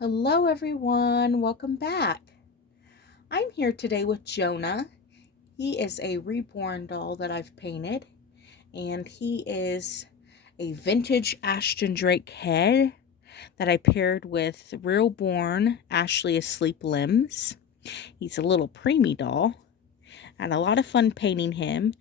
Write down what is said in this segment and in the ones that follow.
Hello, everyone. Welcome back. I'm here today with Jonah. He is a Reborn doll that I've painted, and he is a vintage Ashton Drake head that I paired with Reborn Ashley Asleep limbs. He's a little preemie doll. I had a lot of fun painting him.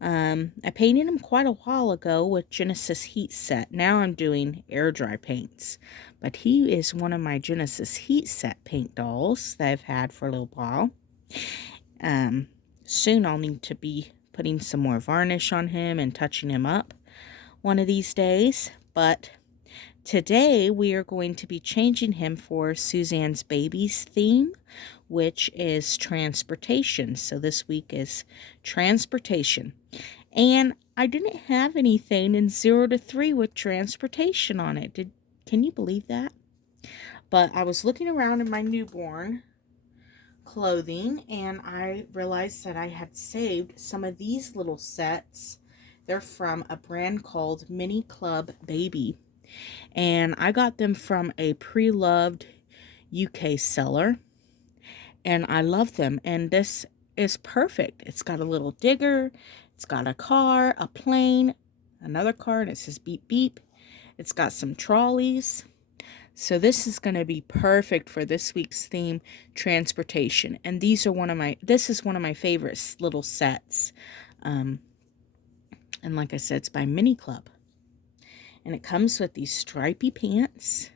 I painted him quite a while ago with Genesis Heat Set. Now I'm doing air dry paints. But he is one of my Genesis Heat Set paint dolls that I've had for a little while. Soon I'll need to be putting some more varnish on him and touching him up one of these days. But today we are going to be changing him for Suzanne's Babies theme, which is transportation. So this week is transportation. And I didn't have anything in 0 to 3 with transportation on it. Can you believe that? But I was looking around in my newborn clothing and I realized that I had saved some of these little sets. They're from a brand called Mini Club Baby. And I got them from a pre-loved UK seller. And I love them. And this is perfect. It's got a little digger. It's got a car, a plane, another car, and it says beep beep. It's got some trolleys. So this is going to be perfect for this week's theme, transportation. And this is one of my favorite little sets. And like I said, it's by Mini Club. And it comes with these stripy pants.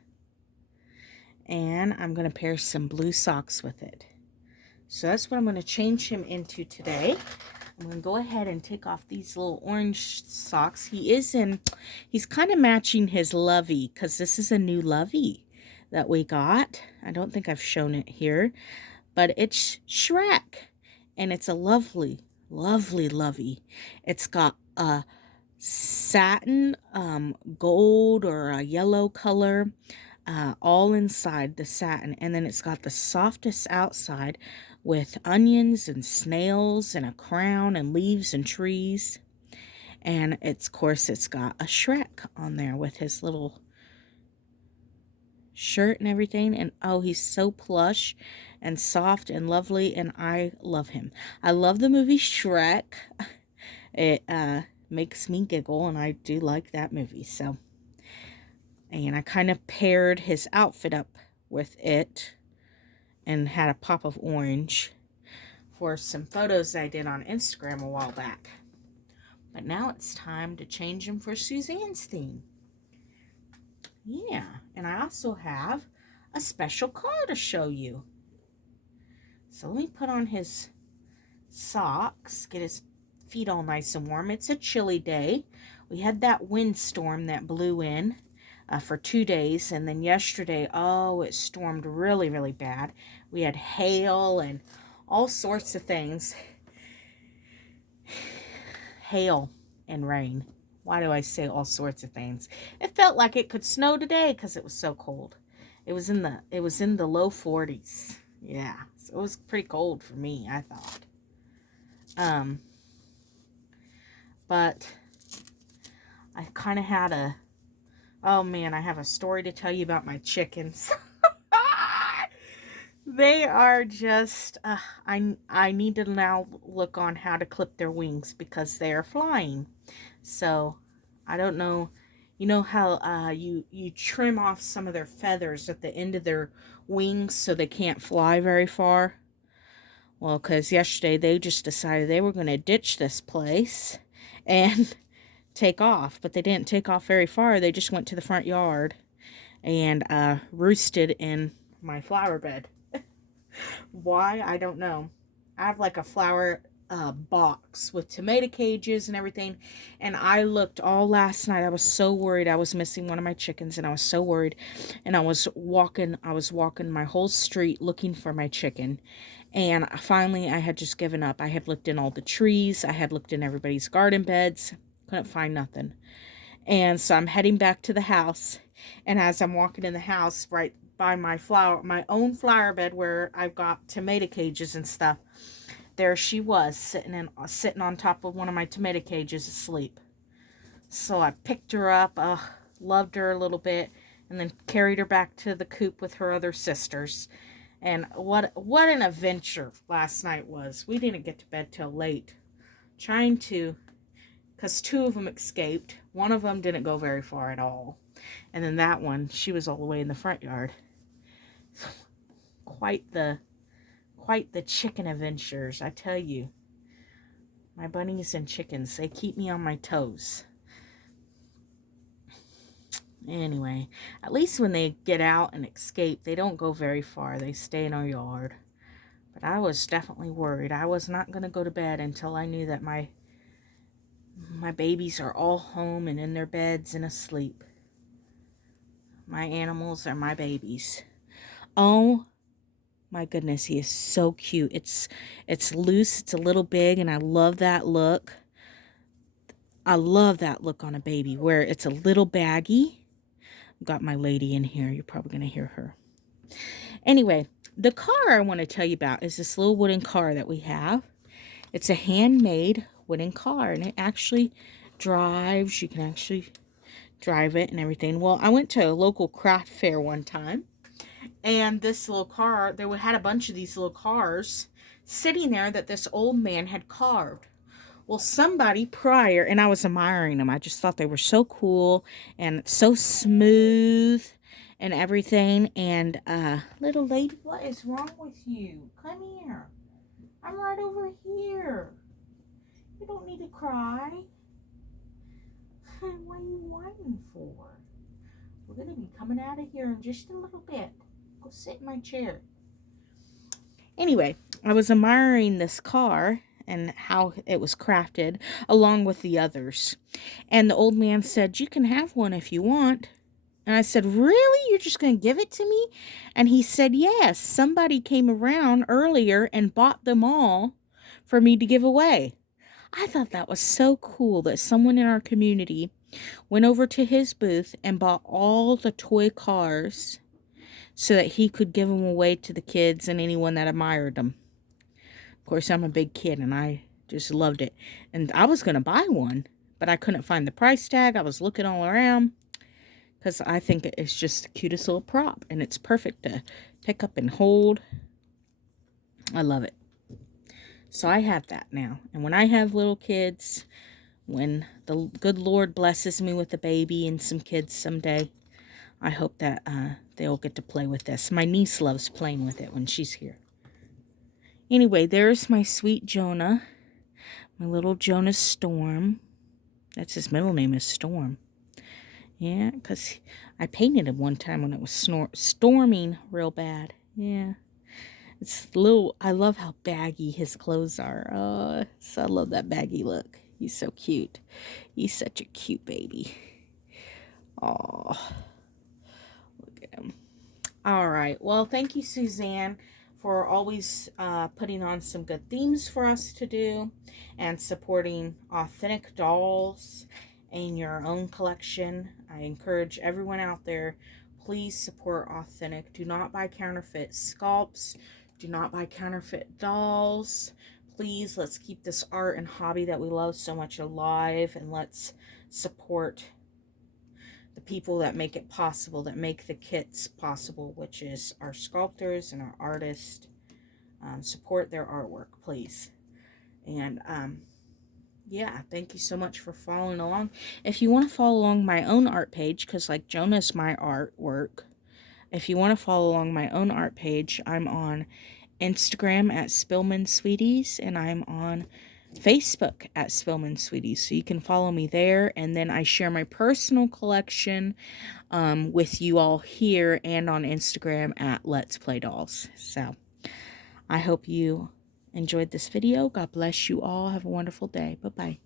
And I'm going to pair some blue socks with it. So that's what I'm going to change him into today. I'm going to go ahead and take off these little orange socks. He's kind of matching his lovey because this is a new lovey that we got. I don't think I've shown it here, but it's Shrek. And it's a lovely, lovely lovey. It's got a satin, gold or a yellow color, all inside the satin. And then it's got the softest outside with onions and snails and a crown and leaves and trees. And of course, it's got a Shrek on there with his little shirt and everything. And oh, he's so plush and soft and lovely. And I love him. I love the movie Shrek. It makes me giggle, and I do like that movie. So, and I kind of paired his outfit up with it and had a pop of orange for some photos I did on Instagram a while back. But now it's time to change him for Suzanne's theme. Yeah, and I also have a special car to show you. So let me put on his socks, get his feet all nice and warm. It's a chilly day. We had that windstorm that blew in for 2 days, and then yesterday, oh, it stormed really, really bad. We had hail and all sorts of things. Hail and rain. Why do I say all sorts of things? It felt like it could snow today because it was so cold. It was in the low 40s. Yeah, so it was pretty cold for me, I thought. But I kind of had oh man, I have a story to tell you about my chickens. They are just, I need to now look on how to clip their wings because they are flying. So, I don't know, you know how you trim off some of their feathers at the end of their wings so they can't fly very far? Well, because yesterday they just decided they were going to ditch this place and take off, but they didn't take off very far. They just went to the front yard and roosted in my flower bed. Why? I don't know. I have like a flower box with tomato cages and everything, and I looked all last night. I was so worried I was missing one of my chickens, and I was so worried, and I was walking my whole street looking for my chicken, and finally I had just given up. I had looked in all the trees, I had looked in everybody's garden beds, couldn't find nothing. And so I'm heading back to the house, and as I'm walking in the house right by my own flower bed where I've got tomato cages and stuff, there she was sitting on top of one of my tomato cages asleep. So I picked her up, loved her a little bit, and then carried her back to the coop with her other sisters. And what an adventure last night was. We didn't get to bed till late. Trying to, because 2 of them escaped. One of them didn't go very far at all. And then that one, she was all the way in the front yard. Quite the chicken adventures, I tell you. My bunnies and chickens, they keep me on my toes. Anyway, at least when they get out and escape, they don't go very far. They stay in our yard. But I was definitely worried. I was not going to go to bed until I knew that my babies are all home and in their beds and asleep. My animals are my babies. Oh my goodness, he is so cute. It's loose, it's a little big, and I love that look. I love that look on a baby where it's a little baggy. Got my lady in here. You're probably going to hear her. Anyway, the car I want to tell you about is this little wooden car that we have. It's a handmade wooden car, and it actually drives. You can actually drive it and everything. Well, I went to a local craft fair one time, and this little car, they had a bunch of these little cars sitting there that this old man had carved. Well, somebody prior, and I was admiring them. I just thought they were so cool and so smooth and everything. And, little lady, what is wrong with you? Come here. I'm right over here. You don't need to cry. What are you whining for? We're going to be coming out of here in just a little bit. Go sit in my chair. Anyway, I was admiring this car and how it was crafted along with the others. And the old man said, "You can have one if you want." And I said, "Really? You're just going to give it to me?" And he said, "Yes, somebody came around earlier and bought them all for me to give away." I thought that was so cool that someone in our community went over to his booth and bought all the toy cars so that he could give them away to the kids and anyone that admired them. Of course, I'm a big kid, and I just loved it. And I was going to buy one, but I couldn't find the price tag. I was looking all around because I think it's just the cutest little prop, and it's perfect to pick up and hold. I love it. So I have that now. And when I have little kids, when the good Lord blesses me with a baby and some kids someday, I hope that they'll get to play with this. My niece loves playing with it when she's here. Anyway, there's my sweet Jonah. My little Jonah Storm. That's his middle name, is Storm. Yeah, because I painted him one time when it was storming real bad. Yeah. It's little, I love how baggy his clothes are. So I love that baggy look. He's so cute. He's such a cute baby. Oh, look at him. All right. Well, thank you, Suzanne, for always putting on some good themes for us to do and supporting authentic dolls in your own collection. I encourage everyone out there, please support authentic. Do not buy counterfeit sculpts. Do not buy counterfeit dolls. Please, let's keep this art and hobby that we love so much alive, and let's support the people that make it possible, that make the kits possible, which is our sculptors and our artists. Support their artwork, please. And yeah, thank you so much for following along. If you want to follow along my own art page, because like Jonah's my artwork, if you want to follow along my own art page, I'm on Instagram at Spillman Sweeties, and I'm on Facebook at Spillman Sweeties, so you can follow me there. And then I share my personal collection with you all here and on Instagram at Let's Play Dolls. So I hope you enjoyed this video. God bless you all. Have a wonderful day. Bye-bye.